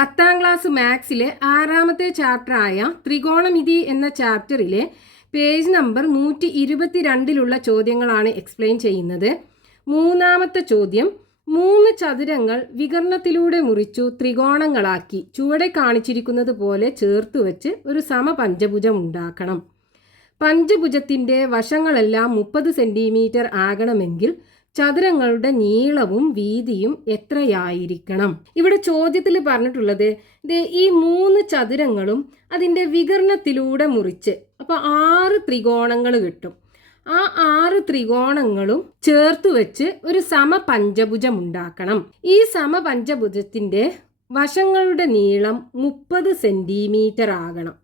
പത്താം ക്ലാസ് മാത്സിലെ ആറാമത്തെ ചാപ്റ്ററായ ത്രികോണമിതി എന്ന ചാപ്റ്ററിലെ പേജ് നമ്പർ നൂറ്റി ഇരുപത്തിരണ്ടിലുള്ള ചോദ്യങ്ങളാണ് എക്സ്പ്ലെയിൻ ചെയ്യുന്നത്. മൂന്നാമത്തെ ചോദ്യം മൂന്ന് ചതുരങ്ങൾ വികരണത്തിലൂടെ മുറിച്ചു ത്രികോണങ്ങളാക്കി ചുവടെ കാണിച്ചിരിക്കുന്നത് പോലെ ചേർത്ത് വെച്ച് ഒരു സമപഞ്ചഭുജം ഉണ്ടാക്കണം. പഞ്ചഭുജത്തിന്റെ വശങ്ങളെല്ലാം മുപ്പത് സെന്റിമീറ്റർ ആകണമെങ്കിൽ ചതുരങ്ങളുടെ നീളവും വീതിയും എത്രയായിരിക്കണം? ഇവിടെ ചോദ്യത്തിൽ പറഞ്ഞിട്ടുള്ളത് ഈ മൂന്ന് ചതുരങ്ങളും അതിന്റെ വികരണത്തിലൂടെ മുറിച്ച് അപ്പൊ ആറ് ത്രികോണങ്ങൾ കിട്ടും. ആ ആറ് ത്രികോണങ്ങളും ചേർത്ത് വെച്ച് ഒരു സമപഞ്ചഭുജം ഉണ്ടാക്കണം. ഈ സമപഞ്ചഭുജത്തിന്റെ വശങ്ങളുടെ നീളം മുപ്പത് സെന്റിമീറ്റർ ആകണം.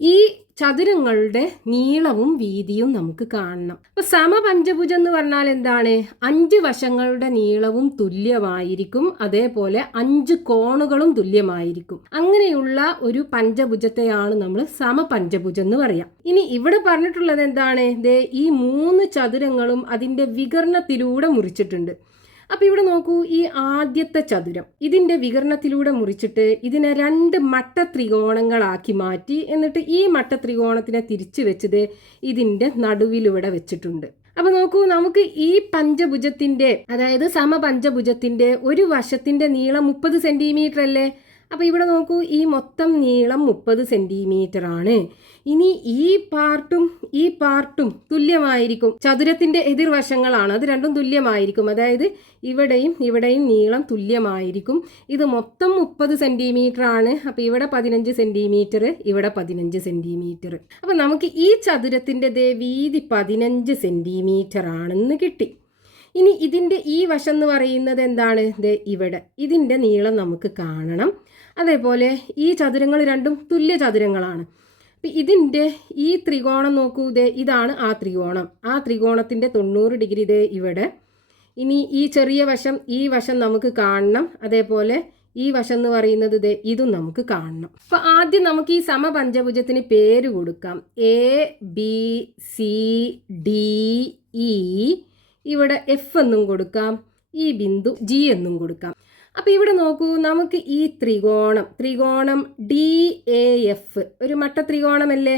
ഈ ചതുരങ്ങളുടെ നീളവും വീതിയും നമുക്ക് കാണണം. അപ്പൊ സമപഞ്ചഭുജം എന്ന് പറഞ്ഞാൽ എന്താണ്? അഞ്ച് വശങ്ങളുടെ നീളവും തുല്യമായിരിക്കും. അതേപോലെ അഞ്ച് കോണുകളും തുല്യമായിരിക്കും. അങ്ങനെയുള്ള ഒരു പഞ്ചഭുജത്തെയാണ് നമ്മൾ സമപഞ്ചഭുജം എന്ന് പറയാം. ഇനി ഇവിടെ പറഞ്ഞിട്ടുള്ളത് എന്താണ്? ദേ ഈ മൂന്ന് ചതുരങ്ങളും അതിന്റെ വികരണത്തിലൂടെ മുറിച്ചിട്ടുണ്ട്. അപ്പൊ ഇവിടെ നോക്കൂ ഈ ആദ്യത്തെ ചതുരം. ഇതിന്റെ വികരണത്തിലൂടെ മുറിച്ചിട്ട് ഇതിനെ രണ്ട് മട്ട ത്രികോണങ്ങളാക്കി മാറ്റി എന്നിട്ട് ഈ മട്ട ത്രികോണത്തിനെ തിരിച്ചു വെച്ചത് ഇതിന്റെ നടുവിലിവിടെ വെച്ചിട്ടുണ്ട്. അപ്പൊ നോക്കൂ നമുക്ക് ഈ പഞ്ചഭുജത്തിന്റെ അതായത് സമപഞ്ചഭുജത്തിന്റെ ഒരു വശത്തിന്റെ നീളം മുപ്പത് സെന്റിമീറ്റർ അല്ലേ അപ്പൊ ഇവിടെ നോക്കൂ ഈ മൊത്തം നീളം മുപ്പത് സെന്റിമീറ്റർ ആണ്. ഇനി ഈ പാർട്ടും ഈ പാർട്ടും തുല്യമായിരിക്കും. ചതുരത്തിന്റെ എതിർവശങ്ങളാണ് അത് രണ്ടും തുല്യമായിരിക്കും. അതായത് ഇവിടെയും ഇവിടെയും നീളം തുല്യമായിരിക്കും. ഇത് മൊത്തം മുപ്പത് സെന്റിമീറ്റർ ആണ്. അപ്പോൾ ഇവിടെ പതിനഞ്ച് സെന്റിമീറ്റർ ഇവിടെ പതിനഞ്ച് സെന്റിമീറ്റർ അപ്പോൾ നമുക്ക് ഈ ചതുരത്തിന്റെ ദേ വീതി പതിനഞ്ച് സെന്റിമീറ്റർ ആണെന്ന് കിട്ടി. ഇനി ഇതിന്റെ ഈ വശം എന്ന് പറയുന്നത് എന്താണ്? ദേ ഇവിടെ. ഇതിന്റെ നീളം നമുക്ക് കാണണം. അതേപോലെ ഈ ചതുരങ്ങൾ രണ്ടും തുല്യ ചതുരങ്ങളാണ്. അപ്പം ഇതിന്റെ ഈ ത്രികോണം നോക്കൂ ഇതേ ഇതാണ് ആ ത്രികോണം. ആ ത്രികോണത്തിന്റെ തൊണ്ണൂറ് ഡിഗ്രി ഇതേ ഇവിടെ. ഇനി ഈ ചെറിയ വശം ഈ വശം നമുക്ക് കാണണം. അതേപോലെ ഈ വശം എന്ന് പറയുന്നത് ഇതേ ഇതും നമുക്ക് കാണണം. അപ്പൊ ആദ്യം നമുക്ക് ഈ സമപഞ്ചഭുജത്തിന് പേര് കൊടുക്കാം. A B C D E ഇവിടെ എഫ് എന്നും കൊടുക്കാം. ഈ ബിന്ദു ജി എന്നും കൊടുക്കാം. അപ്പോൾ ഇവിടെ നോക്കൂ നമുക്ക് ഈ ത്രികോണം ത്രികോണം ഡി എ എഫ് ഒരു മട്ട ത്രികോണമല്ലേ?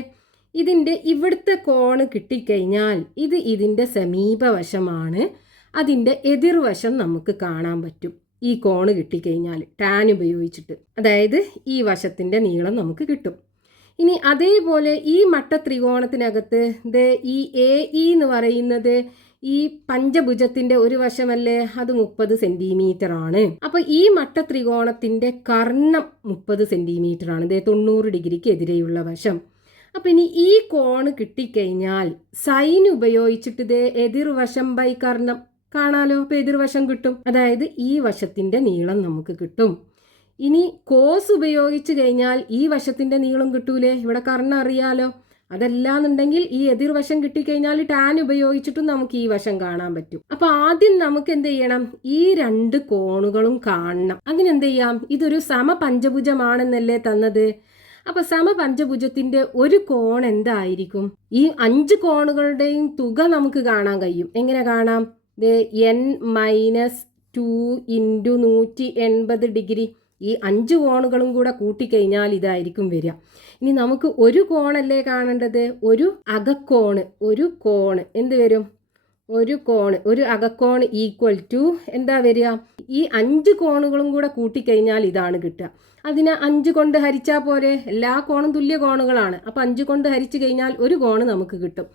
ഇതിന്റെ ഇവിടുത്തെ കോണ് കിട്ടിക്കഴിഞ്ഞാൽ ഇത് ഇതിന്റെ സമീപവശമാണ്. അതിന്റെ എതിർവശം നമുക്ക് കാണാൻ പറ്റും. ഈ കോണ് കിട്ടിക്കഴിഞ്ഞാൽ ടാൻ ഉപയോഗിച്ചിട്ട്. അതായത് ഈ വശത്തിന്റെ നീളം നമുക്ക് കിട്ടും. ഇനി അതേപോലെ ഈ മട്ട ത്രികോണത്തിനകത്ത് ദ ഈ എ ഇ എന്ന് പറയുന്നത് ഈ പഞ്ചഭുജത്തിന്റെ ഒരു വശമല്ലേ? അത് മുപ്പത് സെന്റിമീറ്റർ ആണ് അപ്പൊ ഈ മട്ട ത്രികോണത്തിന്റെ കർണം മുപ്പത് സെന്റിമീറ്റർ ആണ് ഇതേ തൊണ്ണൂറ് ഡിഗ്രിക്ക് എതിരെയുള്ള വശം. അപ്പൊ ഇനി ഈ കോണ് കിട്ടിക്കഴിഞ്ഞാൽ സൈൻ ഉപയോഗിച്ചിട്ട് ഇതേ എതിർവശം ബൈ കർണം കാണാലോ? അപ്പൊ എതിർവശം കിട്ടും. അതായത് ഈ വശത്തിന്റെ നീളം നമുക്ക് കിട്ടും. ഇനി കോസ് ഉപയോഗിച്ച് കഴിഞ്ഞാൽ ഈ വശത്തിന്റെ നീളം കിട്ടൂലേ? ഇവിടെ കർണം അറിയാലോ? അതല്ലാന്നുണ്ടെങ്കിൽ ഈ എതിർവശം കിട്ടിക്കഴിഞ്ഞാൽ ടാൻ ഉപയോഗിച്ചിട്ടും നമുക്ക് ഈ വശം കാണാൻ പറ്റും. അപ്പൊ ആദ്യം നമുക്ക് എന്ത് ചെയ്യണം? ഈ രണ്ട് കോണുകളും കാണണം. അങ്ങനെ എന്ത് ചെയ്യാം? ഇതൊരു സമപഞ്ചഭുജമാണെന്നല്ലേ തന്നത്? അപ്പൊ സമപഞ്ചഭുജത്തിന്റെ ഒരു കോൺ എന്തായിരിക്കും? ഈ അഞ്ച് കോണുകളുടെയും തുക നമുക്ക് കാണാൻ കഴിയും. എങ്ങനെ കാണാം? എൻ മൈനസ് ടു ഇന്റു നൂറ്റി എൺപത് ഡിഗ്രി. ഈ അഞ്ച് കോണുകളും കൂടെ കൂട്ടിക്കഴിഞ്ഞാൽ ഇതായിരിക്കും വരിക. ഇനി നമുക്ക് ഒരു കോണല്ലേ കാണേണ്ടത്? ഒരു അകക്കോണ് ഒരു കോണ്. എന്ത് വരും? ഒരു കോണ്. ഒരു അകക്കോണ് ഈക്വൽ ടു എന്താ വരിക? ഈ അഞ്ച് കോണുകളും കൂടെ കൂട്ടിക്കഴിഞ്ഞാൽ ഇതാണ് കിട്ടുക. അതിനെ അഞ്ച് കൊണ്ട് ഹരിച്ചാൽ പോരെ? എല്ലാ കോണും തുല്യ കോണുകളാണ്. അപ്പം അഞ്ച് കൊണ്ട് ഹരിച്ചു കഴിഞ്ഞാൽ ഒരു കോണ് നമുക്ക് കിട്ടും.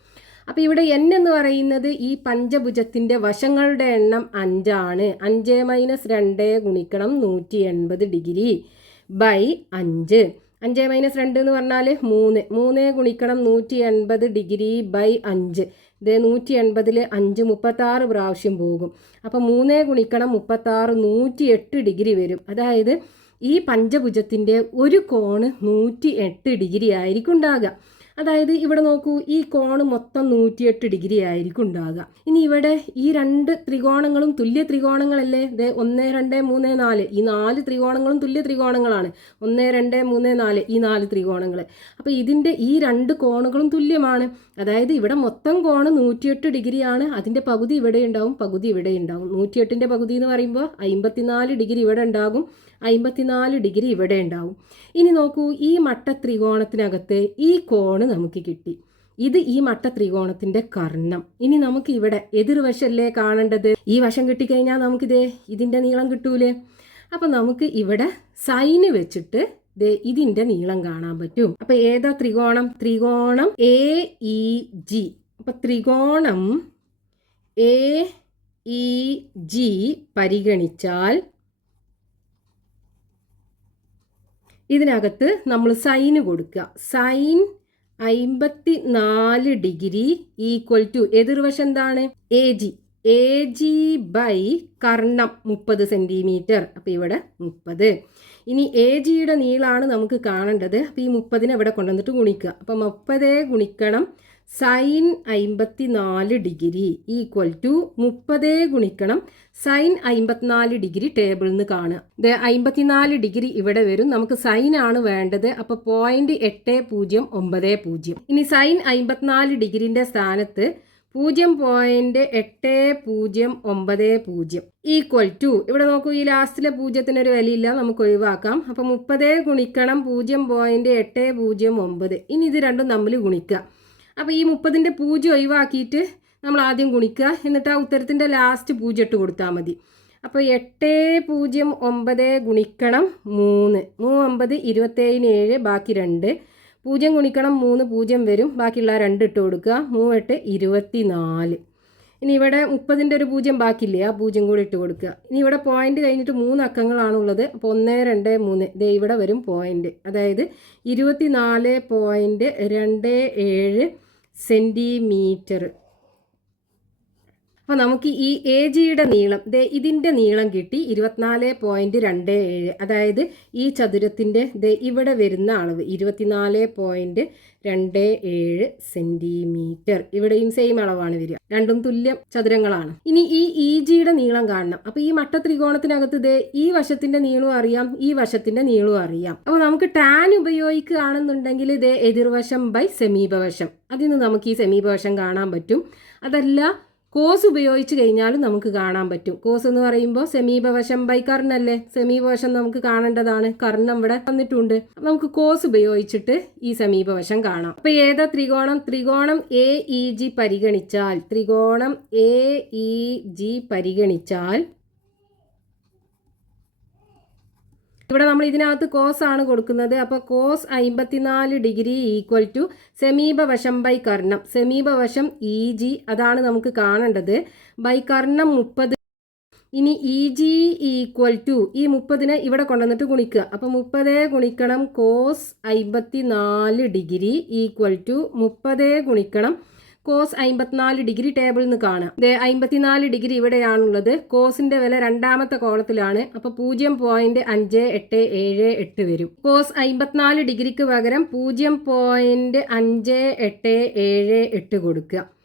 അപ്പം ഇവിടെ എൻ എന്ന് പറയുന്നത് ഈ പഞ്ചഭുജത്തിന്റെ വശങ്ങളുടെ എണ്ണം അഞ്ചാണ്. അഞ്ച് മൈനസ് രണ്ട് ഗുണിക്കണം നൂറ്റി എൺപത് ഡിഗ്രി ബൈ അഞ്ച്. അഞ്ച് മൈനസ് രണ്ട് എന്ന് പറഞ്ഞാൽ മൂന്ന്. മൂന്ന് ഗുണിക്കണം നൂറ്റി എൺപത് ഡിഗ്രി ബൈ അഞ്ച്. ഇത് നൂറ്റി എൺപതിൽ അഞ്ച് മുപ്പത്താറ് പ്രാവശ്യം പോകും. അപ്പം മൂന്ന് ഗുണിക്കണം മുപ്പത്താറ് നൂറ്റി എട്ട് ഡിഗ്രി വരും. അതായത് ഈ പഞ്ചഭുജത്തിന്റെ ഒരു കോണ് നൂറ്റി എട്ട് ഡിഗ്രി ആയിരിക്കും ഉണ്ടാകുക. അതായത് ഇവിടെ നോക്കൂ ഈ കോണ് മൊത്തം നൂറ്റിയെട്ട് ഡിഗ്രി ആയിരിക്കും ഉണ്ടാകുക. ഇനി ഇവിടെ ഈ രണ്ട് ത്രികോണങ്ങളും തുല്യ ത്രികോണങ്ങളല്ലേ? ദേ ഒന്ന് രണ്ട് മൂന്ന് നാല്. ഈ നാല് ത്രികോണങ്ങളും തുല്യ ത്രികോണങ്ങളാണ്. ഒന്ന് രണ്ട് മൂന്ന് നാല്. ഈ നാല് ത്രികോണങ്ങൾ അപ്പോൾ ഇതിന്റെ ഈ രണ്ട് കോണുകളും തുല്യമാണ്. അതായത് ഇവിടെ മൊത്തം കോണ് നൂറ്റിയെട്ട് ഡിഗ്രിയാണ്. അതിന്റെ പകുതി ഇവിടെ ഉണ്ടാവും പകുതി ഇവിടെ ഉണ്ടാവും. നൂറ്റിയെട്ടിന്റെ പകുതി എന്ന് പറയുമ്പോൾ അമ്പത്തിനാല് ഡിഗ്രി ഇവിടെ ഉണ്ടാകും. അമ്പത്തിനാല് ഡിഗ്രി ഇവിടെ ഉണ്ടാവും. ഇനി നോക്കൂ ഈ മട്ട ത്രികോണത്തിനകത്ത് ഈ കോണ് നമുക്ക് കിട്ടി. ഇത് ഈ മട്ട ത്രികോണത്തിന്റെ കർണം. ഇനി നമുക്ക് ഇവിടെ എതിർവശല്ലേ കാണേണ്ടത്? ഈ വശം കിട്ടിക്കഴിഞ്ഞാൽ നമുക്കിതേ ഇതിന്റെ നീളം കിട്ടൂലേ? അപ്പം നമുക്ക് ഇവിടെ സൈന് വെച്ചിട്ട് ഇതിന്റെ നീളം കാണാൻ പറ്റും. അപ്പൊ ഏതാ ത്രികോണം? ത്രികോണം എ ഇ ജി. അപ്പൊ ത്രികോണം എ ഇ ജി പരിഗണിച്ചാൽ ഇതിനകത്ത് നമ്മൾ സൈന് കൊടുക്കുക. സൈൻ അമ്പത്തി നാല് ഡിഗ്രി ഈക്വൽ ടു എതിർവശം എന്താണ്? A G. A G by Karnam മുപ്പത് സെന്റിമീറ്റർ അപ്പം ഇവിടെ മുപ്പത്. ഇനി എ ജിയുടെ നീളമാണ് നമുക്ക് കാണേണ്ടത്. അപ്പോൾ ഈ മുപ്പതിനെ ഇവിടെ കൊണ്ടുവന്നിട്ട് ഗുണിക്കുക. അപ്പം മുപ്പതേ ഗുണിക്കണം സൈൻ അമ്പത്തി നാല് ഡിഗ്രി ഈക്വൽ ടു മുപ്പത് ഗുണിക്കണം സൈൻ അമ്പത്തിനാല് ഡിഗ്രി ടേബിളിൽ നിന്ന് കാണുക. അമ്പത്തിനാല് ഡിഗ്രി ഇവിടെ വരും. നമുക്ക് സൈൻ ആണ് വേണ്ടത്. അപ്പോൾ പോയിന്റ് എട്ട് പൂജ്യം ഒമ്പത് പൂജ്യം. ഇനി സൈൻ അമ്പത്തിനാല് ഡിഗ്രിന്റെ സ്ഥാനത്ത് പൂജ്യം പോയിന്റ് എട്ട് പൂജ്യം ഒമ്പത് പൂജ്യം ഈക്വൽ ടു. ഇവിടെ നോക്കൂ ഈ ലാസ്റ്റിലെ പൂജ്യത്തിനൊരു വിലയില്ല നമുക്ക് ഒഴിവാക്കാം. അപ്പം മുപ്പത് ഗുണിക്കണം പൂജ്യം പോയിന്റ് എട്ട് പൂജ്യം ഒമ്പത്. ഇനി ഇത് രണ്ടും തമ്മിൽ ഗുണിക്കുക. അപ്പോൾ ഈ മുപ്പതിന്റെ പൂജ്യം ഒഴിവാക്കിയിട്ട് നമ്മൾ ആദ്യം ഗുണിക്കുക. എന്നിട്ട് ആ ഉത്തരത്തിന്റെ ലാസ്റ്റ് പൂജ്യം ഇട്ട് കൊടുത്താൽ മതി. അപ്പോൾ എട്ട് പൂജ്യം ഒമ്പത് ഗുണിക്കണം മൂന്ന്. മൂന്ന് ഒമ്പത് ഇരുപത്തേഴിന് ഏഴ് ബാക്കി രണ്ട്. പൂജ്യം ഗുണിക്കണം മൂന്ന് പൂജ്യം വരും. ബാക്കിയുള്ള രണ്ട് ഇട്ട് കൊടുക്കുക. മൂവെട്ട് ഇരുപത്തി നാല് ഇനി ഇവിടെ മുപ്പതിന്റെ ഒരു പൂജ്യം ബാക്കിയില്ലേ? ആ പൂജ്യം കൂടി ഇട്ട് കൊടുക്കുക. ഇനി ഇവിടെ പോയിന്റ് കഴിഞ്ഞിട്ട് മൂന്ന് അക്കങ്ങളാണുള്ളത്. അപ്പോൾ ഒന്ന് രണ്ട് മൂന്ന്. ദേ ഇവിടെ വരും പോയിന്റ് അതായത് ഇരുപത്തി നാല് പോയിന്റ് രണ്ട് ഏഴ് സെന്റിമീറ്റർ അപ്പോൾ നമുക്ക് ഈ എ ജിയുടെ നീളം ദേ ഇതിന്റെ നീളം കിട്ടി ഇരുപത്തിനാല് പോയിന്റ് രണ്ട് ഏഴ്. അതായത് ഈ ചതുരത്തിന്റെ ദേ ഇവിടെ വരുന്ന അളവ് ഇരുപത്തിനാല് പോയിന്റ് രണ്ട് ഏഴ് സെന്റിമീറ്റർ ഇവിടെയും സെയിം അളവാണ് വരിക. രണ്ടും തുല്യം ചതുരങ്ങളാണ്. ഇനി ഈ ഇ ജിയുടെ നീളം കാണണം. അപ്പോൾ ഈ മട്ട ത്രികോണത്തിനകത്ത് ദേ ഈ വശത്തിന്റെ നീളവും അറിയാം ഈ വശത്തിന്റെ നീളവും അറിയാം. അപ്പോൾ നമുക്ക് ടാൻ ഉപയോഗിക്കുകയാണെന്നുണ്ടെങ്കിൽ ദേ എതിർവശം ബൈ സമീപവശം. അതിൽ നിന്ന് നമുക്ക് ഈ സമീപവശം കാണാൻ പറ്റും. അതല്ല കോസ് ഉപയോഗിച്ച് കഴിഞ്ഞാലും നമുക്ക് കാണാൻ പറ്റും. കോസ് എന്ന് പറയുമ്പോൾ സമീപവശം ബൈ കർണല്ലേ സമീപവശം നമുക്ക് കാണേണ്ടതാണ്. കർണം ഇവിടെ വന്നിട്ടുണ്ട്. നമുക്ക് കോസ് ഉപയോഗിച്ചിട്ട് ഈ സമീപവശം കാണാം. അപ്പൊ ഏതാ ത്രികോണം? ത്രികോണം എ ഇ ജി പരിഗണിച്ചാൽ ത്രികോണം എ ഇ ജി പരിഗണിച്ചാൽ ഇവിടെ നമ്മൾ ഇതിനകത്ത് കോസ് ആണ് കൊടുക്കുന്നത്. അപ്പോൾ കോസ് അമ്പത്തിനാല് ഡിഗ്രി ഈക്വൽ ടു സമീപവശം ബൈ കർണം. സമീപവശം ഇ ജി അതാണ് നമുക്ക് കാണേണ്ടത്. ബൈ കർണം മുപ്പത്. ഇനി ഇ ജി ഈക്വൽ ടു ഈ മുപ്പതിനെ ഇവിടെ കൊണ്ടുവന്നിട്ട് ഗുണിക്കുക. അപ്പോൾ മുപ്പത് ഗുണിക്കണം കോസ് അമ്പത്തിനാല് ഡിഗ്രി ഈക്വൽ ടു മുപ്പത് ഗുണിക്കണം കോസ് അമ്പത്തിനാല് ഡിഗ്രി ടേബിളിൽ നിന്ന് കാണാം. ദേ അമ്പത്തിനാല് ഡിഗ്രി ഇവിടെയാണുള്ളത്. കോസിന്റെ വില രണ്ടാമത്തെ കോളത്തിലാണ്. അപ്പൊ പൂജ്യം പോയിന്റ് അഞ്ച് എട്ട് ഏഴ് എട്ട് വരും. കോസ് അമ്പത്തിനാല് ഡിഗ്രിക്ക് പകരം പൂജ്യം പോയിന്റ് അഞ്ച് എട്ട് ഏഴ് എട്ട് കൊടുക്കുക.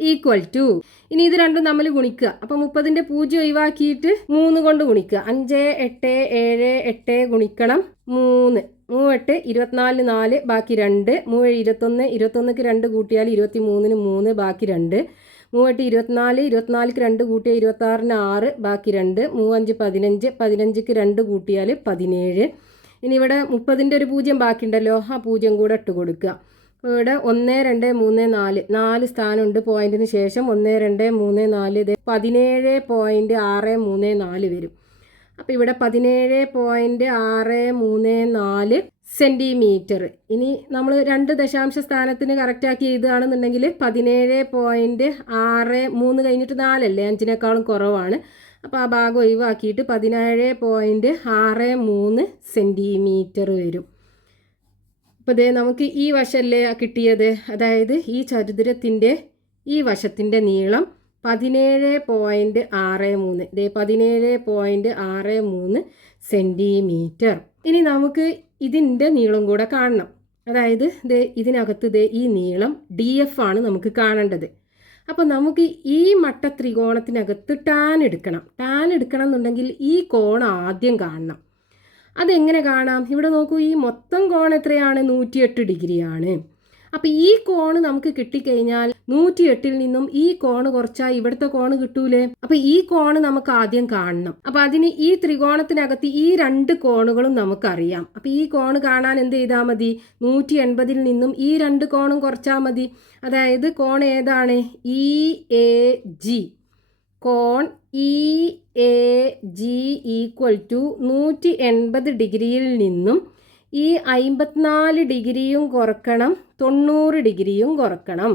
ഈക്വൽ ടു ഇനി ഇത് രണ്ടും തമ്മിൽ ഗുണിക്കുക. അപ്പോൾ മുപ്പതിന്റെ പൂജ്യം ഒഴിവാക്കിയിട്ട് മൂന്ന് കൊണ്ട് ഗുണിക്കുക. അഞ്ച് എട്ട് ഏഴ് എട്ട് ഗുണിക്കണം മൂന്ന്. മൂവെട്ട് ഇരുപത്തിനാലിന് നാല് ബാക്കി രണ്ട്. മൂവേഴ് ഇരുപത്തൊന്ന്. ഇരുപത്തൊന്നിക്ക് രണ്ട് കൂട്ടിയാൽ ഇരുപത്തി മൂന്നിന് മൂന്ന് ബാക്കി രണ്ട്. മൂവെട്ട് ഇരുപത്തിനാല്. ഇരുപത്തിനാലിക്ക് രണ്ട് കൂട്ടിയാൽ ഇരുപത്താറിന് ആറ് ബാക്കി രണ്ട്. മൂവഞ്ച് പതിനഞ്ച്. പതിനഞ്ചിക്ക് രണ്ട് കൂട്ടിയാൽ പതിനേഴ്. ഇനി ഇവിടെ മുപ്പതിന്റെ ഒരു പൂജ്യം ബാക്കിയുണ്ടല്ലോ. ആ പൂജ്യം കൂടെ ഇട്ട് കൊടുക്കുക. ഇവിടെ ഒന്ന് രണ്ട് മൂന്ന് നാല്. നാല് സ്ഥാനമുണ്ട്. പോയിന്റിന് ശേഷം ഒന്ന് രണ്ട് മൂന്ന് നാല്. ഇത് പതിനേഴ് പോയിന്റ് ആറ് മൂന്ന് നാല് വരും. അപ്പോൾ ഇവിടെ പതിനേഴ് പോയിന്റ് ആറ് മൂന്ന് നാല് സെന്റിമീറ്റർ ഇനി നമ്മൾ രണ്ട് ദശാംശ സ്ഥാനത്തിന് കറക്റ്റാക്കി എഴുതുകയാണെന്നുണ്ടെങ്കിൽ പതിനേഴ് പോയിന്റ് ആറ് മൂന്ന് കഴിഞ്ഞിട്ട് നാലല്ലേ? അഞ്ചിനേക്കാളും കുറവാണ്. അപ്പോൾ ആ ഭാഗം ഒഴിവാക്കിയിട്ട് പതിനേഴ് പോയിന്റ് ആറ് മൂന്ന് സെന്റിമീറ്റർ വരും. അപ്പോൾ ദേ നമുക്ക് ഈ വശമല്ലേ കിട്ടിയത്? അതായത് ഈ ചതുരത്തിന്റെ ഈ വശത്തിന്റെ നീളം പതിനേഴ് പോയിന്റ് ആറ് മൂന്ന്. ദേ പതിനേഴ് പോയിന്റ് ആറ് മൂന്ന് സെന്റിമീറ്റർ ഇനി നമുക്ക് ഇതിന്റെ നീളം കൂടെ കാണണം. അതായത് ദേ ഇതിനകത്ത് ദേ ഈ നീളം ഡി എഫ് ആണ് നമുക്ക് കാണേണ്ടത്. അപ്പോൾ നമുക്ക് ഈ മട്ട ത്രികോണത്തിനകത്ത് ടാൻ എടുക്കണം. ടാൻ എടുക്കണം എന്നുണ്ടെങ്കിൽ ഈ കോൺ ആദ്യം കാണണം. അതെങ്ങനെ കാണാം? ഇവിടെ നോക്കൂ ഈ മൊത്തം കോൺ എത്രയാണ്? നൂറ്റിയെട്ട് ഡിഗ്രിയാണ്. അപ്പോൾ ഈ കോണ് നമുക്ക് കിട്ടിക്കഴിഞ്ഞാൽ നൂറ്റി എട്ടിൽ നിന്നും ഈ കോണ് കുറച്ചാൽ ഇവിടുത്തെ കോണ് കിട്ടൂലേ? അപ്പോൾ ഈ കോണ് നമുക്ക് ആദ്യം കാണണം. അപ്പോൾ അതിന് ഈ ത്രികോണത്തിനകത്ത് ഈ രണ്ട് കോണുകളും നമുക്കറിയാം. അപ്പോൾ ഈ കോണ് കാണാൻ എന്ത് ചെയ്താൽ മതി? നൂറ്റി എൺപതിൽ നിന്നും ഈ രണ്ട് കോണും കുറച്ചാൽ മതി. അതായത് കോൺ ഏതാണ്? E A G cone E A G equal to നൂറ്റി എൺപത് ഡിഗ്രിയിൽ നിന്നും ഈ അമ്പത്തിനാല് ഡിഗ്രിയും കുറക്കണം തൊണ്ണൂറ് ഡിഗ്രിയും കുറക്കണം.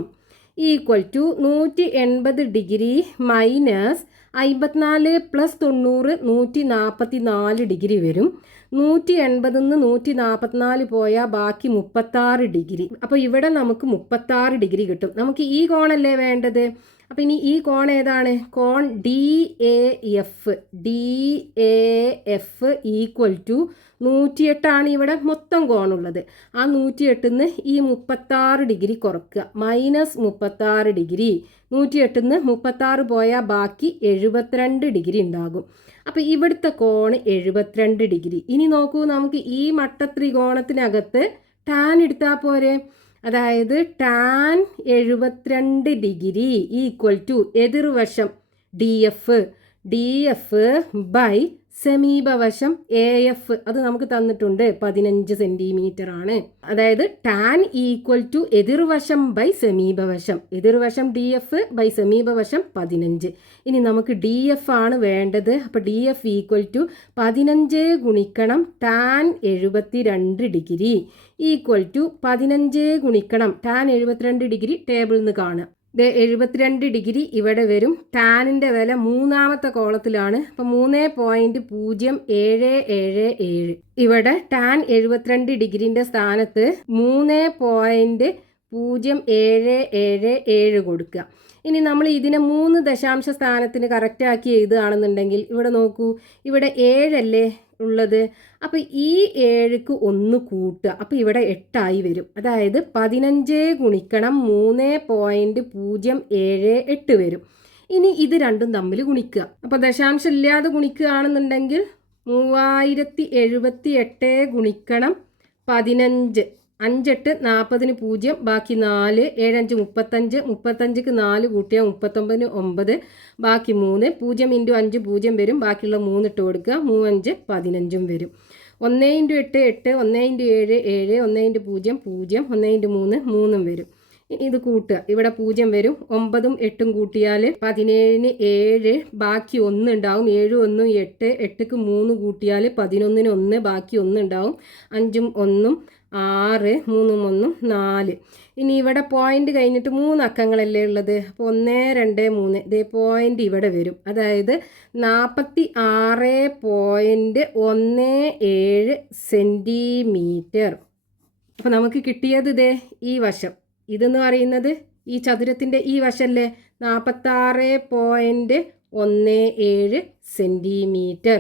ഈക്വൽ ടു നൂറ്റി എൺപത് ഡിഗ്രി മൈനസ് അമ്പത്തിനാല് പ്ലസ് തൊണ്ണൂറ് നൂറ്റി നാൽപ്പത്തി നാല് ഡിഗ്രി വരും. നൂറ്റി എൺപതിൽ നിന്ന് നൂറ്റി നാൽപ്പത്തിനാല് പോയാൽ ബാക്കി മുപ്പത്താറ് ഡിഗ്രി. അപ്പോൾ ഇവിടെ നമുക്ക് മുപ്പത്താറ് ഡിഗ്രി കിട്ടും. നമുക്ക് ഈ കോണല്ലേ വേണ്ടത്? അപ്പം ഇനി ഈ കോൺ ഏതാണ്? കോൺ D A F D A F equal to നൂറ്റിയെട്ടാണ് ഇവിടെ മൊത്തം കോണുള്ളത് ആ നൂറ്റിയെട്ടിൽ നിന്ന് ഈ മുപ്പത്താറ് ഡിഗ്രി കുറക്കുക. മൈനസ് മുപ്പത്താറ് ഡിഗ്രി. നൂറ്റിയെട്ടിൽ നിന്ന് മുപ്പത്താറ് പോയാൽ ബാക്കി എഴുപത്തിരണ്ട് ഡിഗ്രി ഉണ്ടാകും. അപ്പോൾ ഇവിടുത്തെ കോണ് എഴുപത്തിരണ്ട് ഡിഗ്രി. ഇനി നോക്കൂ നമുക്ക് ഈ മട്ട മട്ടത്രികോണത്തിനകത്ത് ടാൻ എടുത്താൽ പോരെ? അതായത് ടാൻ എഴുപത്തിരണ്ട് degree equal to എതിർവശം D F D F by സമീപവശം A F അത് നമുക്ക് തന്നിട്ടുണ്ട് പതിനഞ്ച് സെന്റിമീറ്റർ ആണ്. അതായത് ടാൻ ഈക്വൽ ടു എതിർവശം ബൈ സമീപവശം. എതിർവശം ഡി എഫ് ബൈ സമീപവശം പതിനഞ്ച്. ഇനി നമുക്ക് ഡി എഫ് ആണ് വേണ്ടത്. അപ്പോൾ ഡി എഫ് ഈക്വൽ ടു പതിനഞ്ച് ഗുണിക്കണം ടാൻ എഴുപത്തി രണ്ട് ഡിഗ്രി. ഈക്വൽ ടു പതിനഞ്ച് ഗുണിക്കണം ടാൻ എഴുപത്തിരണ്ട് ഡിഗ്രി ടേബിളിൽ നിന്ന് കാണുക. എഴുപത്തിരണ്ട് ഡിഗ്രി ഇവിടെ വരും. ടാനിന്റെ വില മൂന്നാമത്തെ കോളത്തിലാണ്. അപ്പം മൂന്ന് പോയിന്റ് പൂജ്യം ഏഴ് ഏഴ് ഏഴ്. ഇവിടെ ടാൻ എഴുപത്തിരണ്ട് ഡിഗ്രിന്റെ സ്ഥാനത്ത് മൂന്ന് പോയിന്റ് പൂജ്യം ഏഴ് ഏഴ് ഏഴ് കൊടുക്കുക. ഇനി നമ്മൾ ഇതിനെ മൂന്ന് ദശാംശ സ്ഥാനത്തിന് കറക്റ്റാക്കി എഴുതുകയാണെന്നുണ്ടെങ്കിൽ ഇവിടെ നോക്കൂ. ഇവിടെ ഏഴല്ലേ ഉള്ളത്? അപ്പോൾ ഈ ഏഴുക്ക് ഒന്ന് കൂട്ടുക. അപ്പോൾ ഇവിടെ എട്ടായി വരും. അതായത് പതിനഞ്ച് ഗുണിക്കണം മൂന്ന് പോയിന്റ് പൂജ്യം ഏഴ് എട്ട് വരും. ഇനി ഇത് രണ്ടും തമ്മിൽ ഗുണിക്കുക. അപ്പോൾ ദശാംശം ഇല്ലാതെ ഗുണിക്കുകയാണെന്നുണ്ടെങ്കിൽ മൂവായിരത്തി എഴുപത്തി എട്ട് ഗുണിക്കണം പതിനഞ്ച്. അഞ്ചെട്ട് നാൽപ്പതിന് പൂജ്യം ബാക്കി നാല് ഏഴഞ്ച് മുപ്പത്തഞ്ച് മുപ്പത്തഞ്ചിക്ക് നാല് കൂട്ടിയാൽ മുപ്പത്തൊമ്പതിന് ഒമ്പത് ബാക്കി മൂന്ന് പൂജ്യം ഇന്റു അഞ്ച് പൂജ്യം വരും ബാക്കിയുള്ള മൂന്ന് ഇട്ട് കൊടുക്കുക മൂവഞ്ച് പതിനഞ്ചും വരും. ഒന്ന് ഇന്റു എട്ട് എട്ട് ഒന്ന് ഇന്റു ഏഴ് ഏഴ് ഒന്ന് ഇന്റു പൂജ്യം പൂജ്യം ഒന്ന് ഇന്റു മൂന്ന് മൂന്നും വരും. ഇത് കൂട്ടുക. ഇവിടെ പൂജ്യം വരും ഒമ്പതും എട്ടും കൂട്ടിയാൽ പതിനേഴിന് ഏഴ് ബാക്കി ഒന്ന് ഉണ്ടാവും ഏഴ് ഒന്നും എട്ട് എട്ടുക്ക് മൂന്ന് കൂട്ടിയാൽ പതിനൊന്നിന് ഒന്ന് ബാക്കി ഒന്ന് ഉണ്ടാവും അഞ്ചും ഒന്നും ആറ് മൂന്നും ഒന്നും നാല്. ഇനി ഇവിടെ പോയിന്റ് കഴിഞ്ഞിട്ട് മൂന്ന് അക്കങ്ങളല്ലേ ഉള്ളത്? അപ്പോൾ ഒന്ന് രണ്ട് മൂന്ന്. ഇതേ പോയിന്റ് ഇവിടെ വരും. അതായത് നാൽപ്പത്തി ആറ് പോയിന്റ് ഒന്ന് ഏഴ് സെന്റിമീറ്റർ അപ്പോൾ നമുക്ക് കിട്ടിയത് ഇതേ ഈ വശം. ഇതെന്ന് പറയുന്നത് ഈ ചതുരത്തിന്റെ ഈ വശമല്ലേ നാൽപ്പത്താറ് പോയിന്റ് ഒന്ന് ഏഴ് സെന്റിമീറ്റർ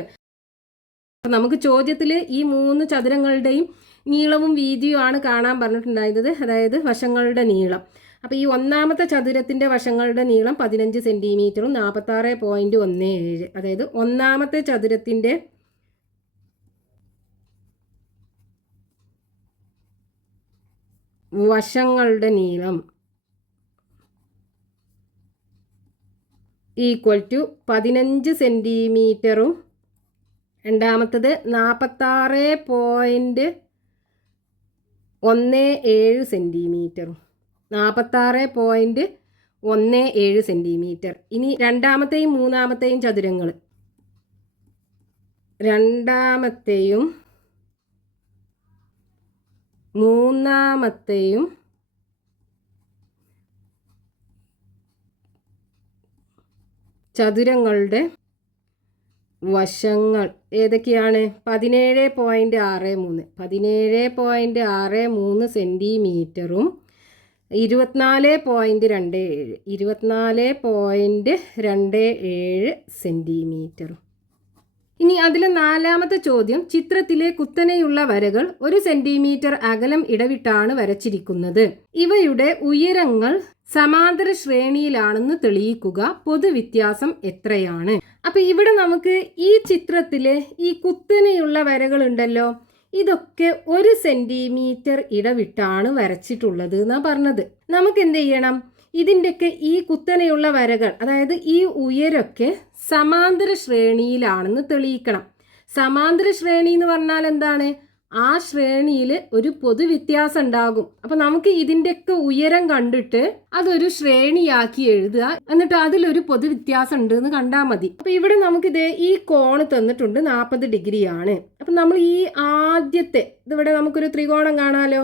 നമുക്ക് ചോദ്യത്തിൽ ഈ മൂന്ന് ചതുരങ്ങളുടെയും നീളവും വീതിയും ആണ് കാണാൻ പറഞ്ഞിട്ടുണ്ടായിരുന്നത്. അതായത് വശങ്ങളുടെ നീളം. അപ്പോൾ ഈ ഒന്നാമത്തെ ചതുരത്തിന്റെ വശങ്ങളുടെ നീളം പതിനഞ്ച് സെന്റിമീറ്ററും നാൽപ്പത്താറ് പോയിന്റ് ഒന്ന് ഏഴ്. അതായത് ഒന്നാമത്തെ ചതുരത്തിന്റെ വശങ്ങളുടെ നീളം ഈക്വൽ ടു പതിനഞ്ച് സെന്റിമീറ്ററും രണ്ടാമത്തത് നാൽപ്പത്താറ് പോയിന്റ് ഒന്ന് ഏഴ് സെന്റിമീറ്ററും നാൽപ്പത്താറ് പോയിന്റ് ഒന്ന് ഏഴ് സെന്റിമീറ്റർ ഇനി രണ്ടാമത്തെയും മൂന്നാമത്തെയും ചതുരങ്ങൾ രണ്ടാമത്തെയും മൂന്നാമത്തെയും ചതുരങ്ങളുടെ വശങ്ങൾ ഏതൊക്കെയാണ്? പതിനേഴ് പോയിന്റ് ആറ് മൂന്ന്. പതിനേഴ് പോയിന്റ് ആറ് മൂന്ന് സെന്റിമീറ്ററും ഇരുപത്തിനാല് പോയിന്റ് രണ്ട് ഏഴ്. ഇരുപത്തിനാല് പോയിന്റ് രണ്ട് ഏഴ് സെന്റിമീറ്ററും ഇനി അതിലെ നാലാമത്തെ ചോദ്യം ചിത്രത്തിലെ കുത്തനെയുള്ള വരകൾ ഒരു സെന്റിമീറ്റർ അകലം ഇടവിട്ടാണ് വരച്ചിരിക്കുന്നത്. ഇവയുടെ ഉയരങ്ങൾ സമാന്തര ശ്രേണിയിലാണെന്ന് തെളിയിക്കുക പൊതുവ്യത്യാസം എത്രയാണ്? അപ്പൊ ഇവിടെ നമുക്ക് ഈ ചിത്രത്തിലെ ഈ കുത്തനെയുള്ള വരകൾ ഉണ്ടല്ലോ ഇതൊക്കെ ഒരു സെന്റിമീറ്റർ ഇടവിട്ടാണ് വരച്ചിട്ടുള്ളത് എന്നാ പറഞ്ഞത്. നമുക്ക് എന്ത് ചെയ്യണം? ഇതിന്റെയൊക്കെ ഈ കുത്തനെയുള്ള വരകൾ അതായത് ഈ ഉയരൊക്കെ സമാന്തര ശ്രേണിയിലാണെന്ന് തെളിയിക്കണം. സമാന്തര ശ്രേണി എന്ന് പറഞ്ഞാൽ എന്താണ്? ആ ശ്രേണിയിൽ ഒരു പൊതു വ്യത്യാസം ഉണ്ടാകും അപ്പൊ നമുക്ക് ഇതിന്റെയൊക്കെ ഉയരം കണ്ടിട്ട് അതൊരു ശ്രേണിയാക്കി എഴുതുക. എന്നിട്ട് അതിലൊരു പൊതു വ്യത്യാസം ഉണ്ട് എന്ന് കണ്ടാൽ മതി. അപ്പൊ ഇവിടെ നമുക്കിത് ഈ കോണ് തന്നിട്ടുണ്ട് നാൽപ്പത് ഡിഗ്രിയാണ്. അപ്പൊ നമ്മൾ ഈ ആദ്യത്തെ ഇതിവിടെ നമുക്കൊരു ത്രികോണം കാണാലോ?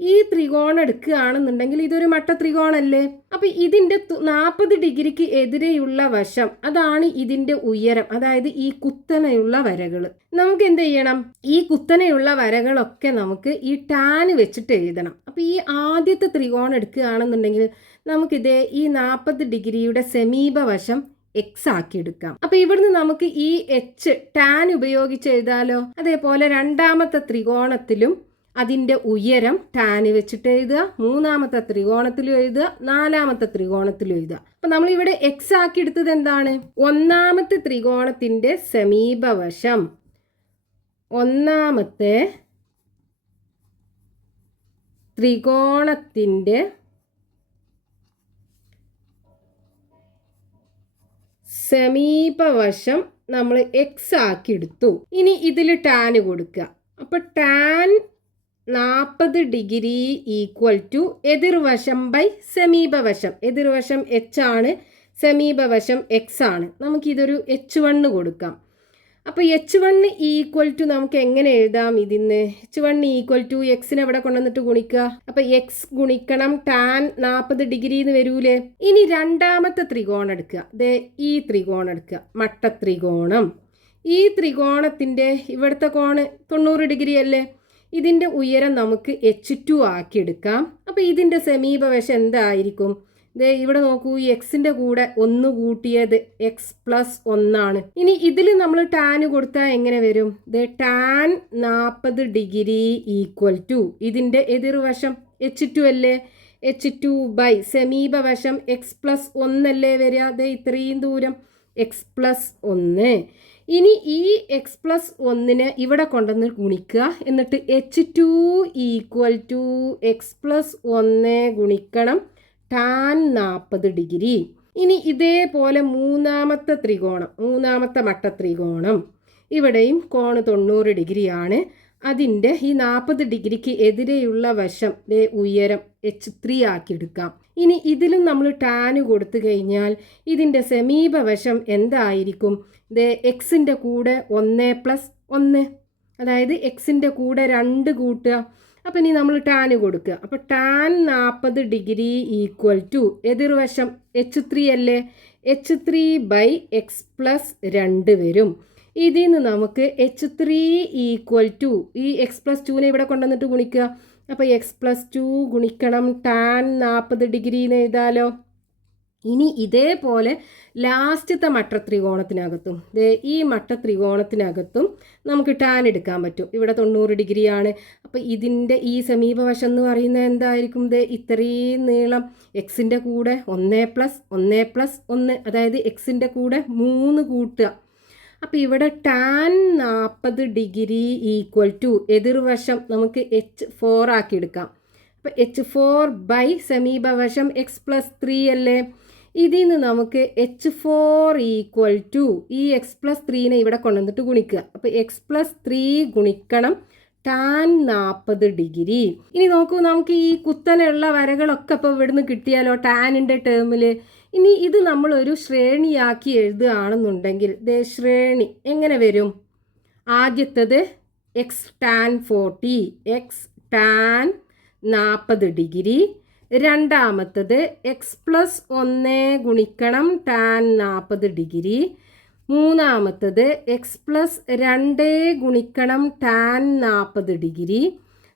ഈ ത്രികോണം എടുക്കുകയാണെന്നുണ്ടെങ്കിൽ ഇതൊരു മട്ട ത്രികോണല്ലേ? അപ്പൊ ഇതിന്റെ നാൽപ്പത് ഡിഗ്രിക്ക് എതിരെയുള്ള വശം അതാണ് ഇതിന്റെ ഉയരം അതായത് ഈ കുത്തനെയുള്ള വരകൾ നമുക്ക് എന്ത് ചെയ്യണം? ഈ കുത്തനെയുള്ള വരകളൊക്കെ നമുക്ക് ഈ ടാൻ വെച്ചിട്ട് എഴുതണം. അപ്പൊ ഈ ആദ്യത്തെ ത്രികോണം എടുക്കുകയാണെന്നുണ്ടെങ്കിൽ നമുക്കിത് ഈ നാൽപ്പത് ഡിഗ്രിയുടെ സമീപവശം എക്സ് ആക്കി എടുക്കാം അപ്പൊ ഇവിടുന്ന് നമുക്ക് ഈ എച്ച് ടാൻ ഉപയോഗിച്ച് എഴുതാലോ? അതേപോലെ രണ്ടാമത്തെ ത്രികോണത്തിലും അതിന്റെ ഉയരം ടാന് വെച്ചിട്ട് എഴുതുക. മൂന്നാമത്തെ ത്രികോണത്തിലും എഴുതുക. നാലാമത്തെ ത്രികോണത്തിലും എഴുതുക. അപ്പൊ നമ്മൾ ഇവിടെ എക്സ് ആക്കി എടുത്തത് എന്താണ്? ഒന്നാമത്തെ ത്രികോണത്തിന്റെ സമീപവശം ഒന്നാമത്തെ ത്രികോണത്തിന്റെ സമീപവശം നമ്മൾ എക്സ് ആക്കി എടുത്തു ഇനി ഇതിൽ ടാന് കൊടുക്കുക. അപ്പൊ ടാൻ നാൽപ്പത് ഡിഗ്രി ഈക്വൽ ടു എതിർവശം ബൈ സമീപവശം. എതിർവശം എച്ച് ആണ് സമീപവശം എക്സ് ആണ്. നമുക്കിതൊരു എച്ച് വണ്ണ് കൊടുക്കാം. അപ്പോൾ എച്ച് വണ്ണ് ഈക്വൽ ടു നമുക്ക് എങ്ങനെ എഴുതാം ഇതിന്ന്? എച്ച് വണ്ണ് ഈക്വൽ ടു എക്സിനെ എവിടെ കൊണ്ടുവന്നിട്ട് ഗുണിക്കുക? അപ്പോൾ എക്സ് ഗുണിക്കണം ടാൻ നാൽപ്പത് ഡിഗ്രി എന്ന് വരൂലേ? ഇനി രണ്ടാമത്തെ ത്രികോണം എടുക്കുക. ദേ ഈ ത്രികോണം എടുക്കുക. മട്ട ത്രികോണം. ഈ ത്രികോണത്തിന്റെ ഇവിടുത്തെ കോണ് തൊണ്ണൂറ് ഡിഗ്രി അല്ലേ? ഇതിന്റെ ഉയരം നമുക്ക് എച്ച് ടു ആക്കിയെടുക്കാം. അപ്പോൾ ഇതിന്റെ സമീപവശം എന്തായിരിക്കും? ദേ ഇവിടെ നോക്കൂ ഈ എക്സിന്റെ കൂടെ ഒന്ന് കൂട്ടിയത് എക്സ് പ്ലസ് ഒന്നാണ് ഇനി ഇതിൽ നമ്മൾ ടാന് കൊടുത്താൽ എങ്ങനെ വരും? ദേ ടാൻ നാൽപ്പത് ഡിഗ്രി ഈക്വൽ ടു ഇതിന്റെ എതിർവശം എച്ച് ടു അല്ലേ? എച്ച് ടു ബൈ സമീപവശം എക്സ് പ്ലസ് ഒന്നല്ലേ വരിക? ദേ ഇത്രയും ദൂരം എക്സ് പ്ലസ് ഒന്ന് ഇനി ഈ എക്സ് പ്ലസ് ഒന്നിനെ ഇവിടെ കൊണ്ടുവന്ന് ഗുണിക്കുക. എന്നിട്ട് H two equal to x plus ഒന്ന് ഗുണിക്കണം. ടാൻ നാൽപ്പത് ഡിഗ്രി. ഇനി ഇതേപോലെ മൂന്നാമത്തെ ത്രികോണം മൂന്നാമത്തെ മട്ട ത്രികോണം. ഇവിടെയും കോണ് തൊണ്ണൂറ് ഡിഗ്രിയാണ്. അതിന്റെ ഈ നാൽപ്പത് ഡിഗ്രിക്ക് എതിരെയുള്ള വശം ഉയരം എച്ച് ത്രീ ആക്കി എടുക്കാം. ഇനി ഇതിലും നമ്മൾ ടാന് കൊടുത്തു കഴിഞ്ഞാൽ ഇതിന്റെ സമീപവശം എന്തായിരിക്കും? ദേ എക്സിന്റെ കൂടെ ഒന്ന് പ്ലസ് ഒന്ന്. അതായത് എക്സിന്റെ കൂടെ രണ്ട് കൂട്ടുക. അപ്പം ഇനി നമ്മൾ ടാന് കൊടുക്കുക. അപ്പോൾ ടാൻ നാൽപ്പത് ഡിഗ്രി ഈക്വൽ ടു എതിർവശം എച്ച് ത്രീ അല്ലേ? H three by x plus രണ്ട് വരും. ഇതിൽ നിന്ന് നമുക്ക് എച്ച് ത്രീ ഈക്വൽ ടു ഈ എക്സ് പ്ലസ് ടുവിനെ ഇവിടെ കൊണ്ടുവന്നിട്ട് ഗുണിക്കുക. അപ്പോൾ എക്സ് പ്ലസ് ടു ഗുണിക്കണം ടാൻ നാൽപ്പത് ഡിഗ്രി എന്ന് എഴുതാലോ. ഇനി ഇതേപോലെ ലാസ്റ്റത്തെ മട്ട ത്രികോണത്തിനകത്തും ഈ മട്ട ത്രികോണത്തിനകത്തും നമുക്ക് ടാൻ എടുക്കാൻ പറ്റും. ഇവിടെ തൊണ്ണൂറ് ഡിഗ്രിയാണ്. അപ്പോൾ ഇതിന്റെ ഈ സമീപവശം എന്ന് പറയുന്നത് എന്തായിരിക്കും? ദേ ഇത്രയും നീളം എക്സിന്റെ കൂടെ ഒന്ന് പ്ലസ് ഒന്ന് പ്ലസ് ഒന്ന് അതായത് എക്സിന്റെ കൂടെ മൂന്ന് കൂട്ടുക. അപ്പോൾ ഇവിടെ ടാൻ നാൽപ്പത് ഡിഗ്രി ഈക്വൽ ടു എതിർവശം നമുക്ക് എച്ച് ഫോർ ആക്കി എടുക്കാം അപ്പോൾ എച്ച് ഫോർ ബൈ സമീപവശം എക്സ് പ്ലസ് ത്രീ അല്ലേ? ഇതിൽ നിന്ന് നമുക്ക് എച്ച് ഫോർ ഈക്വൽ ടു ഈ എക്സ് പ്ലസ് ത്രീനെ ഇവിടെ കൊണ്ടുവന്നിട്ട് ഗുണിക്കുക. അപ്പോൾ എക്സ് പ്ലസ് ത്രീ ഗുണിക്കണം ടാൻ നാൽപ്പത് ഡിഗ്രി. ഇനി നോക്കൂ നമുക്ക് ഈ കുത്തനെയുള്ള വരകളൊക്കെ ഇപ്പോൾ ഇവിടുന്ന് കിട്ടിയാലോ? ടാനിന്റെ ടേമിൽ ഇനി ഇത് നമ്മളൊരു ശ്രേണിയാക്കി എഴുതുകയാണെന്നുണ്ടെങ്കിൽ ദേ ശ്രേണി എങ്ങനെ വരും? ആദ്യത്തത് x tan forty x tan നാൽപ്പത് ഡിഗ്രി. രണ്ടാമത്തത് എക്സ് പ്ലസ് ഒന്ന് ഗുണിക്കണം ടാൻ നാൽപ്പത് ഡിഗ്രി. മൂന്നാമത്തത് എക്സ് പ്ലസ് രണ്ട് ഗുണിക്കണം ടാൻ നാൽപ്പത് ഡിഗ്രി.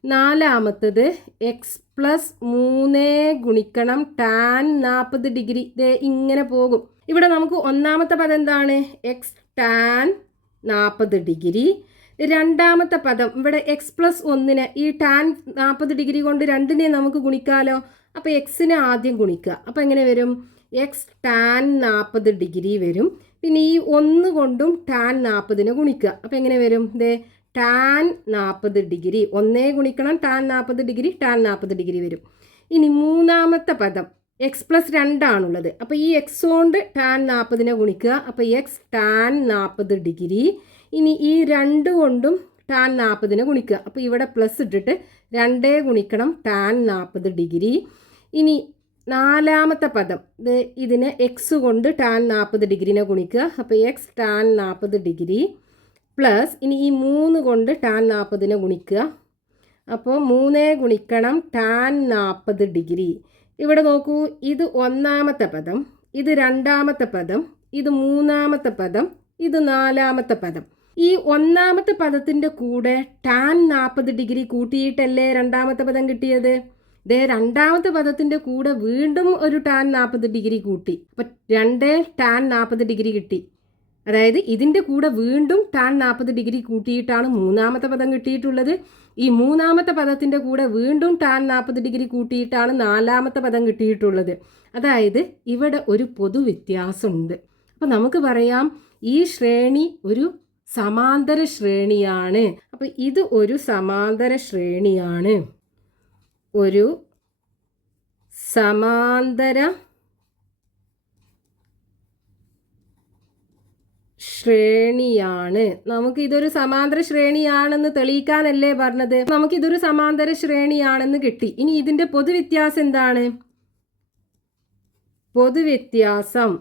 നാലാമത്തത് എക്സ് പ്ലസ് മൂന്ന് ഗുണിക്കണം ടാൻ നാൽപ്പത് ഡിഗ്രി. ഇങ്ങനെ പോകും. ഇവിടെ നമുക്ക് ഒന്നാമത്തെ പദം എന്താണ്? എക്സ് ടാൻ നാൽപ്പത് ഡിഗ്രി. രണ്ടാമത്തെ പദം ഇവിടെ എക്സ് പ്ലസ് ഒന്നിന് ഈ ടാൻ നാൽപ്പത് ഡിഗ്രി കൊണ്ട് രണ്ടിനെ നമുക്ക് ഗുണിക്കാലോ? അപ്പോൾ എക്സിനെ ആദ്യം ഗുണിക്കുക. അപ്പോൾ എങ്ങനെ വരും? എക്സ് ടാൻ നാൽപ്പത് ഡിഗ്രി വരും. പിന്നെ ഈ ഒന്ന് കൊണ്ടും ടാൻ നാൽപ്പതിനെ ഗുണിക്കുക. അപ്പോൾ എങ്ങനെ വരും? ദേ ടാൻ നാൽപ്പത് ഡിഗ്രി. ഒന്നേ ഗുണിക്കണം ടാൻ നാൽപ്പത് ഡിഗ്രി ടാൻ നാൽപ്പത് ഡിഗ്രി വരും. ഇനി മൂന്നാമത്തെ പദം എക്സ് പ്ലസ് രണ്ടാണുള്ളത് അപ്പോൾ ഈ എക്സ് കൊണ്ട് ടാൻ നാൽപ്പതിനെ ഗുണിക്കുക. അപ്പോൾ എക്സ് ടാൻ നാൽപ്പത് ഡിഗ്രി. ഇനി ഈ രണ്ട് കൊണ്ടും ടാൻ നാൽപ്പതിനെ ഗുണിക്കുക. അപ്പോൾ ഇവിടെ പ്ലസ് ഇട്ടിട്ട് രണ്ടേ ഗുണിക്കണം ടാൻ നാൽപ്പത് ഡിഗ്രി. ഇനി നാലാമത്തെ പദം. ഇത് ഇതിനെ എക്സ് കൊണ്ട് ടാൻ നാൽപ്പത് ഡിഗ്രിനെ ഗുണിക്കുക. അപ്പോൾ എക്സ് ടാൻ നാൽപ്പത് ഡിഗ്രി. പ്ലസ് ഇനി ഈ മൂന്ന് കൊണ്ട് ടാൻ നാൽപ്പതിനെ ഗുണിക്കുക. അപ്പോൾ മൂന്നേ ഗുണിക്കണം ടാൻ നാൽപ്പത് ഡിഗ്രി. ഇവിടെ നോക്കൂ ഇത് ഒന്നാമത്തെ പദം ഇത് രണ്ടാമത്തെ പദം ഇത് മൂന്നാമത്തെ പദം ഇത് നാലാമത്തെ പദം. ഈ ഒന്നാമത്തെ പദത്തിന്റെ കൂടെ ടാൻ നാൽപ്പത് ഡിഗ്രി കൂട്ടിയിട്ടല്ലേ രണ്ടാമത്തെ പദം കിട്ടിയത്? ദേ രണ്ടാമത്തെ പദത്തിന്റെ കൂടെ വീണ്ടും ഒരു ടാൻ നാൽപ്പത് ഡിഗ്രി കൂട്ടി. അപ്പം രണ്ടേ ടാൻ നാൽപ്പത് ഡിഗ്രി കിട്ടി. അതായത് ഇതിന്റെ കൂടെ വീണ്ടും ടാൻ നാൽപ്പത് ഡിഗ്രി കൂട്ടിയിട്ടാണ് മൂന്നാമത്തെ പദം കിട്ടിയിട്ടുള്ളത്. ഈ മൂന്നാമത്തെ പദത്തിന്റെ കൂടെ വീണ്ടും ടാൻ നാൽപ്പത് ഡിഗ്രി കൂട്ടിയിട്ടാണ് നാലാമത്തെ പദം കിട്ടിയിട്ടുള്ളത്. അതായത് ഇവിടെ ഒരു പൊതു വ്യത്യാസമുണ്ട്. അപ്പം നമുക്ക് പറയാം ഈ ശ്രേണി ഒരു സമാന്തര ശ്രേണിയാണ്. അപ്പം ഇത് ഒരു സമാന്തര ശ്രേണിയാണ്. ഒരു സമാന്തര ശ്രേണിയാണ്. നമുക്ക് ഇതൊരു സമാന്തര ശ്രേണിയാണെന്ന് തെളിയിക്കാനല്ലേ പറഞ്ഞത്? നമുക്ക് ഇതൊരു സമാന്തര ശ്രേണിയാണെന്ന് കിട്ടി. ഇനി ഇതിന്റെ പൊതുവ്യത്യാസം എന്താണ്? പൊതുവ്യത്യാസം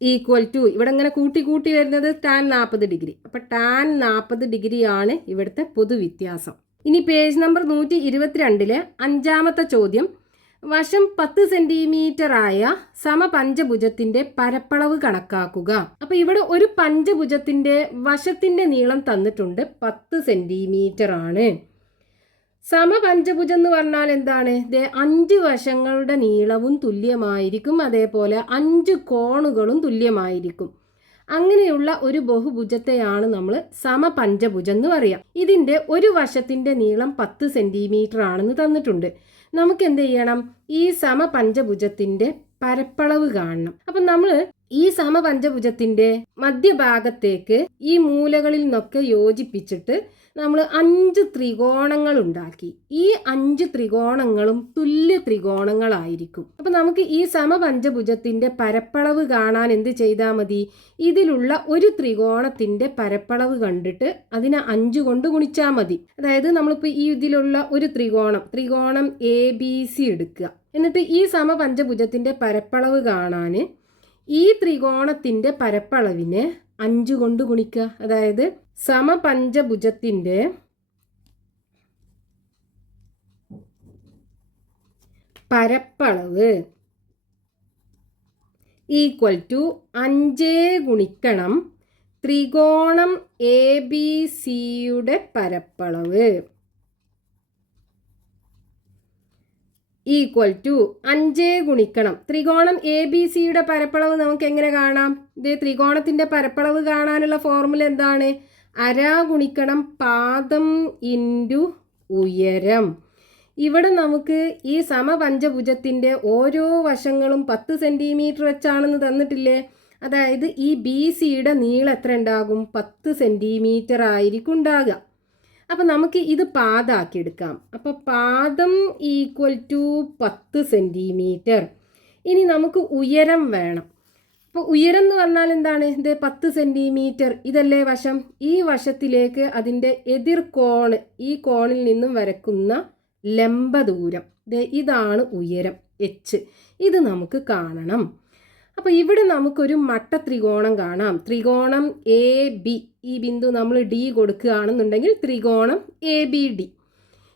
ഈക്വൽ ടു ഇവിടെ ഇങ്ങനെ കൂട്ടി കൂട്ടി വരുന്നത് ടാൻ നാൽപ്പത് ഡിഗ്രി. അപ്പൊ ടാൻ നാൽപ്പത് ഡിഗ്രിയാണ് ഇവിടുത്തെ പൊതുവ്യത്യാസം. ഇനി പേജ് നമ്പർ നൂറ്റി ഇരുപത്തിരണ്ടിലെ അഞ്ചാമത്തെ ചോദ്യം. വശം പത്ത് സെന്റിമീറ്റർ ആയ സമപഞ്ചഭുജത്തിന്റെ പരപ്പളവ് കണക്കാക്കുക. അപ്പൊ ഇവിടെ ഒരു പഞ്ചഭുജത്തിന്റെ വശത്തിന്റെ നീളം തന്നിട്ടുണ്ട് പത്ത് സെന്റിമീറ്റർ ആണ് സമപഞ്ചഭുജം എന്ന് പറഞ്ഞാൽ എന്താണ്? അഞ്ച് വശങ്ങളുടെ നീളവും തുല്യമായിരിക്കും അതേപോലെ അഞ്ച് കോണുകളും തുല്യമായിരിക്കും. അങ്ങനെയുള്ള ഒരു ബഹുഭുജത്തെയാണ് നമ്മൾ സമപഞ്ചഭുജം എന്ന് പറയാം. ഇതിന്റെ ഒരു വശത്തിന്റെ നീളം പത്ത് സെന്റിമീറ്റർ ആണെന്ന് തന്നിട്ടുണ്ട്. നമുക്ക് എന്ത് ചെയ്യണം ഈ സമപഞ്ചഭുജത്തിന്റെ പരപ്പളവ് കാണണം. അപ്പം നമ്മൾ ഈ സമപഞ്ചഭുജത്തിന്റെ മധ്യഭാഗത്തേക്ക് ഈ മൂലകളിൽ നിന്നൊക്കെ യോജിപ്പിച്ചിട്ട് നമ്മൾ അഞ്ച് ത്രികോണങ്ങൾ ഉണ്ടാക്കി. ഈ അഞ്ച് ത്രികോണങ്ങളും തുല്യ ത്രികോണങ്ങളായിരിക്കും. അപ്പൊ നമുക്ക് ഈ സമപഞ്ചഭുജത്തിന്റെ പരപ്പളവ് കാണാൻ എന്ത് ചെയ്താൽ മതി? ഇതിലുള്ള ഒരു ത്രികോണത്തിന്റെ പരപ്പളവ് കണ്ടിട്ട് അതിനെ അഞ്ച് കൊണ്ട് ഗുണിച്ചാൽ മതി. അതായത് നമ്മളിപ്പോൾ ഈ ഇതിലുള്ള ഒരു ത്രികോണം ത്രികോണം എ ബി സി എടുക്കുക. എന്നിട്ട് ഈ സമപഞ്ചഭുജത്തിന്റെ പരപ്പളവ് കാണാൻ ഈ ത്രികോണത്തിന്റെ പരപ്പളവിനെ അഞ്ച് കൊണ്ട് ഗുണിക്കുക അതായത് സമപഞ്ചഭുജത്തിന്റെ പരപ്പളവ് ഈക്വൽ ടു അഞ്ച് ഗുണിക്കണം ത്രികോണം എ ബി സിയുടെ പരപ്പളവ്. ഈക്വൽ ടു അഞ്ച് ഗുണിക്കണം. ത്രികോണം എ ബി സിയുടെ പരപ്പളവ് നമുക്ക് എങ്ങനെ കാണാം? ഇത് ത്രികോണത്തിന്റെ പരപ്പളവ് കാണാനുള്ള ഫോർമുല എന്താണ്? അര ഗുണിക്കണം പാദം ഇന്റു ഉയരം. ഇവിടെ നമുക്ക് ഈ സമപഞ്ചഭുജത്തിന്റെ ഓരോ വശങ്ങളും പത്ത് സെന്റിമീറ്റർ വെച്ചാണെന്ന് തന്നിട്ടില്ലേ? അതായത് ഈ ബി സിയുടെ നീളം എത്ര ഉണ്ടാകും? പത്ത് സെന്റിമീറ്റർ ആയിരിക്കും ഉണ്ടാകുക. അപ്പം നമുക്ക് ഇത് പാദാക്കി എടുക്കാം. അപ്പോൾ പാദം ഈക്വൽ ടു പത്ത് സെന്റിമീറ്റർ ഇനി നമുക്ക് ഉയരം വേണം. അപ്പോൾ ഉയരം എന്ന് പറഞ്ഞാൽ എന്താണ്? ഇത് പത്ത് സെന്റിമീറ്റർ ഇതല്ലേ വശം? ഈ വശത്തിലേക്ക് അതിന്റെ എതിർ കോണ് ഈ കോണിൽ നിന്നും വരക്കുന്ന ലംബ ദൂരം. ഇതാണ് ഉയരം എച്ച് ഇത് നമുക്ക് കാണണം. അപ്പോൾ ഇവിടെ നമുക്കൊരു മട്ട ത്രികോണം കാണാം. ത്രികോണം എ ബി. ഈ ബിന്ദു നമ്മൾ ഡി കൊടുക്കുകയാണെന്നുണ്ടെങ്കിൽ ത്രികോണം എ ബി ഡി.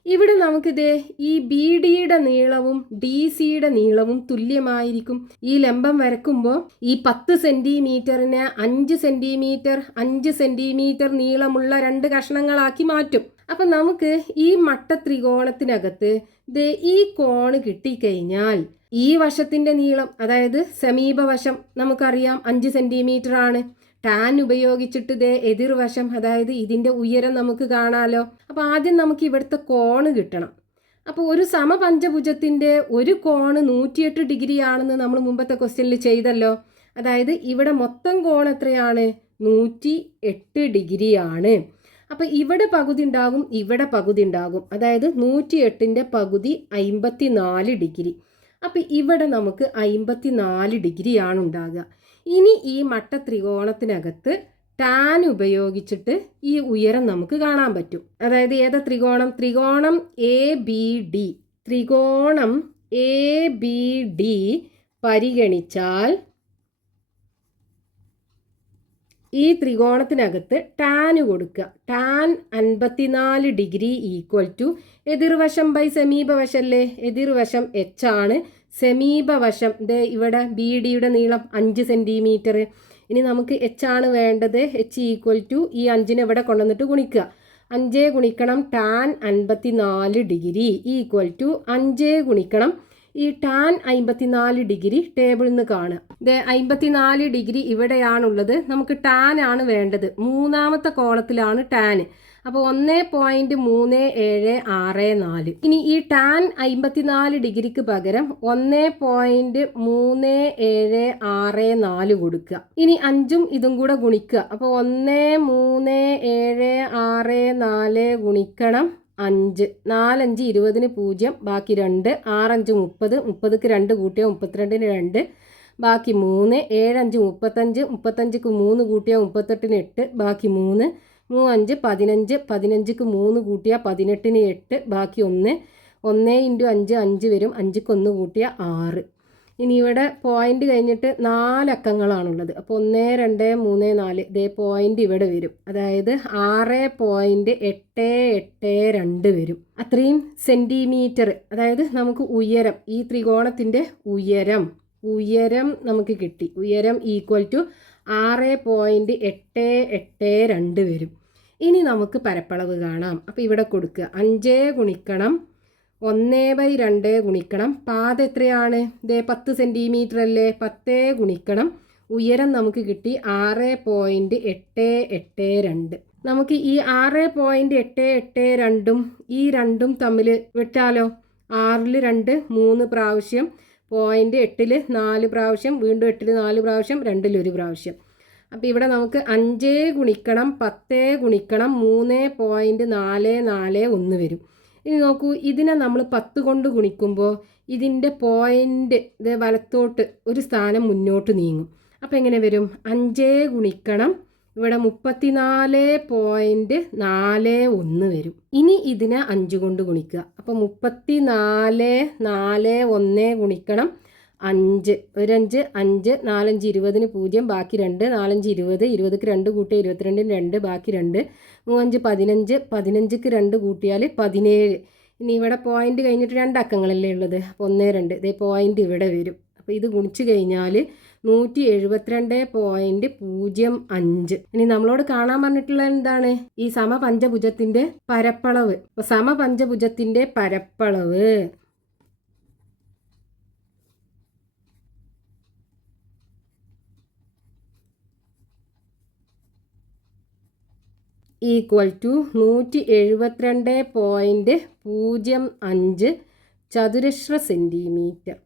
ഇവിടെ നമുക്കിത് ഈ ബി ഡിയുടെ നീളവും ഡി സിയുടെ നീളവും തുല്യമായിരിക്കും. ഈ ലംബം വരക്കുമ്പോൾ ഈ പത്ത് സെന്റിമീറ്ററിനെ അഞ്ച് സെന്റിമീറ്റർ അഞ്ച് സെന്റിമീറ്റർ നീളമുള്ള രണ്ട് കഷ്ണങ്ങളാക്കി മാറ്റും. അപ്പൊ നമുക്ക് ഈ മട്ട ത്രികോണത്തിനകത്ത് ദേ ഈ കോണ് കിട്ടിക്കഴിഞ്ഞാൽ ഈ വശത്തിന്റെ നീളം അതായത് സമീപവശം നമുക്കറിയാം അഞ്ച് സെന്റിമീറ്റർ ആണ് ടാൻ ഉപയോഗിച്ചിട്ട് ദേ എതിർവശം അതായത് ഇതിന്റെ ഉയരം നമുക്ക് കാണാമല്ലോ അപ്പോൾ ആദ്യം നമുക്ക് ഇവിടുത്തെ കോണ് കിട്ടണം. അപ്പോൾ ഒരു സമപഞ്ചഭുജത്തിന്റെ ഒരു കോണ് നൂറ്റിയെട്ട് ഡിഗ്രി ആണെന്ന് നമ്മൾ മുമ്പത്തെ ക്വസ്റ്റ്യനിൽ ചെയ്തല്ലോ. അതായത് ഇവിടെ മൊത്തം കോൺ എത്രയാണ്? നൂറ്റി എട്ട് ഡിഗ്രിയാണ്. അപ്പോൾ ഇവിടെ പകുതി ഉണ്ടാകും ഇവിടെ പകുതി ഉണ്ടാകും. അതായത് നൂറ്റി എട്ടിന്റെ പകുതി അമ്പത്തി നാല് ഡിഗ്രി. അപ്പോൾ ഇവിടെ നമുക്ക് അമ്പത്തി നാല് ഡിഗ്രിയാണ് ഉണ്ടാകുക. ഇനി ഈ മട്ട ത്രികോണത്തിനകത്ത് ടാൻ ഉപയോഗിച്ചിട്ട് ഈ ഉയരം നമുക്ക് കാണാൻ പറ്റും. അതായത് ഏതാ ത്രികോണം? ത്രികോണം എ ബി ഡി ത്രികോണം എ ബി ഡി പരിഗണിച്ചാൽ ഈ ത്രികോണത്തിനകത്ത് ടാൻ കൊടുക്കുക. ടാൻ അൻപത്തിനാല് ഡിഗ്രി ഈക്വൽ ടു എതിർവശം ബൈ സമീപവശല്ലേ? എതിർവശം എച്ച് ആണ്. സമീപവശം ദേ ഇവിടെ ബി ഡിയുടെ നീളം അഞ്ച് സെന്റിമീറ്റർ ഇനി നമുക്ക് എച്ച് ആണ് വേണ്ടത്. എച്ച് ഈക്വൽ ടു ഈ അഞ്ചിനെ ഇവിടെ കൊണ്ടുവന്നിട്ട് ഗുണിക്കുക. അഞ്ച് ഗുണിക്കണം ടാൻ അൻപത്തി നാല് ഡിഗ്രി ഈക്വൽ ടു അഞ്ച് ഗുണിക്കണം ഈ ടാൻ അമ്പത്തിനാല് ഡിഗ്രി ടേബിളിൽ നിന്ന് കാണുക. ഇത് അമ്പത്തിനാല് ഡിഗ്രി ഇവിടെയാണുള്ളത്. നമുക്ക് ടാൻ ആണ് വേണ്ടത്. മൂന്നാമത്തെ കോളത്തിലാണ് ടാൻ അപ്പോൾ ഒന്ന് പോയിന്റ് മൂന്ന് ഏഴ് ആറ് നാല്. ഇനി ഈ ടാൻ അമ്പത്തിനാല് ഡിഗ്രിക്ക് പകരം ഒന്ന് പോയിന്റ് മൂന്ന് ഏഴ് ആറ് നാല് കൊടുക്കുക. ഇനി അഞ്ചും ഇതും കൂടെ ഗുണിക്കുക. അപ്പോൾ ഒന്ന് മൂന്ന് ഏഴ് ആറ് നാല് ഗുണിക്കണം അഞ്ച്. നാലഞ്ച് ഇരുപതിന് പൂജ്യം ബാക്കി രണ്ട്. ആറഞ്ച് മുപ്പത് മുപ്പതിക്ക് രണ്ട് കൂട്ടിയ മുപ്പത്തിരണ്ടിന് രണ്ട്. ബാക്കി മൂന്ന് ഏഴഞ്ച് മുപ്പത്തഞ്ച് മുപ്പത്തഞ്ചിക്ക് മൂന്ന് കൂട്ടിയ മുപ്പത്തെട്ടിന് എട്ട്. ബാക്കി മൂന്ന് മൂവഞ്ച് പതിനഞ്ച് പതിനഞ്ചിക്ക് മൂന്ന് കൂട്ടിയാൽ പതിനെട്ടിന് എട്ട് ബാക്കി ഒന്ന് ഒന്ന് ഇന്റു അഞ്ച് അഞ്ച് വരും അഞ്ചിക്ക് ഒന്ന് കൂട്ടിയാൽ ആറ്. ഇനി ഇവിടെ പോയിന്റ് കഴിഞ്ഞിട്ട് നാലക്കങ്ങളാണുള്ളത് അപ്പോൾ ഒന്ന് രണ്ട് മൂന്ന് നാല് ഇതേ പോയിന്റ് ഇവിടെ വരും. അതായത് ആറ് പോയിന്റ് എട്ട് എട്ട് രണ്ട് വരും. അത്രയും സെന്റിമീറ്റർ അതായത് നമുക്ക് ഉയരം ഈ ത്രികോണത്തിന്റെ ഉയരം ഉയരം നമുക്ക് കിട്ടി. ഉയരം ഈക്വൽ ടു ആറ് പോയിന്റ് എട്ട് എട്ട് രണ്ട് വരും. ഇനി നമുക്ക് പരപ്പളവ് കാണാം. അപ്പോൾ ഇവിടെ കൊടുക്കുക. അഞ്ച് ഗുണിക്കണം. ഒന്ന് ബൈ രണ്ട് ഗുണിക്കണം. പാത എത്രയാണ്? ഇതേ പത്ത് സെന്റിമീറ്റർ അല്ലേ? പത്ത് ഗുണിക്കണം. ഉയരം നമുക്ക് കിട്ടി ആറ് പോയിന്റ് എട്ട് എട്ട് രണ്ട്. നമുക്ക് ഈ ആറ് പോയിന്റ് എട്ട് എട്ട് രണ്ടും ഈ രണ്ടും തമ്മിൽ വിട്ടാലോ? ആറിൽ രണ്ട് മൂന്ന് പ്രാവശ്യം. പോയിന്റ് എട്ടിൽ നാല് പ്രാവശ്യം വീണ്ടും എട്ടിൽ നാല് പ്രാവശ്യം രണ്ടിൽ ഒരു പ്രാവശ്യം. അപ്പോൾ ഇവിടെ നമുക്ക് അഞ്ച് ഗുണിക്കണം പത്ത് ഗുണിക്കണം മൂന്ന് പോയിന്റ് നാല് നാല് ഒന്ന് വരും. ഇനി നോക്കൂ ഇതിനെ നമ്മൾ പത്ത് കൊണ്ട് ഗുണിക്കുമ്പോൾ ഇതിന്റെ പോയിന്റ് ഇത് വലത്തോട്ട് ഒരു സ്ഥാനം മുന്നോട്ട് നീങ്ങും. അപ്പോൾ എങ്ങനെ വരും? അഞ്ച് ഗുണിക്കണം ഇവിടെ മുപ്പത്തിനാല് പോയിന്റ് നാല് ഒന്ന് വരും. ഇനി ഇതിനെ അഞ്ച് കൊണ്ട് ഗുണിക്കുക. അപ്പോൾ മുപ്പത്തി നാല് നാല് ഒന്ന് ഗുണിക്കണം. അഞ്ച്. ഒരഞ്ച് അഞ്ച് നാലഞ്ച് ഇരുപതിന് പൂജ്യം ബാക്കി രണ്ട് നാലഞ്ച് ഇരുപത് ഇരുപതിക്ക് രണ്ട് കൂട്ടിയ ഇരുപത്തിരണ്ടിന് രണ്ട് ബാക്കി രണ്ട്. മൂവഞ്ച് പതിനഞ്ച് പതിനഞ്ചിക്ക് രണ്ട് കൂട്ടിയാൽ പതിനേഴ്. ഇനി ഇവിടെ പോയിന്റ് കഴിഞ്ഞിട്ട് രണ്ട് അക്കങ്ങളല്ലേ ഉള്ളത്? അപ്പോൾ ഒന്ന് രണ്ട്. ഇതേ പോയിന്റ് ഇവിടെ വരും. അപ്പോൾ ഇത് ഗുണിച്ച് കഴിഞ്ഞാൽ നൂറ്റി എഴുപത്തിരണ്ട് പോയിന്റ് പൂജ്യം അഞ്ച്. ഇനി നമ്മളോട് കാണാൻ പറഞ്ഞിട്ടുള്ള എന്താണ്? ഈ സമപഞ്ചഭുജത്തിന്റെ പരപ്പളവ്. സമപഞ്ചഭുജത്തിന്റെ പരപ്പളവ്. ഈക്വൽ ടു നൂറ്റി എഴുപത്തിരണ്ട് പോയിന്റ് പൂജ്യം അഞ്ച് ചതുരശ്ര സെന്റിമീറ്റർ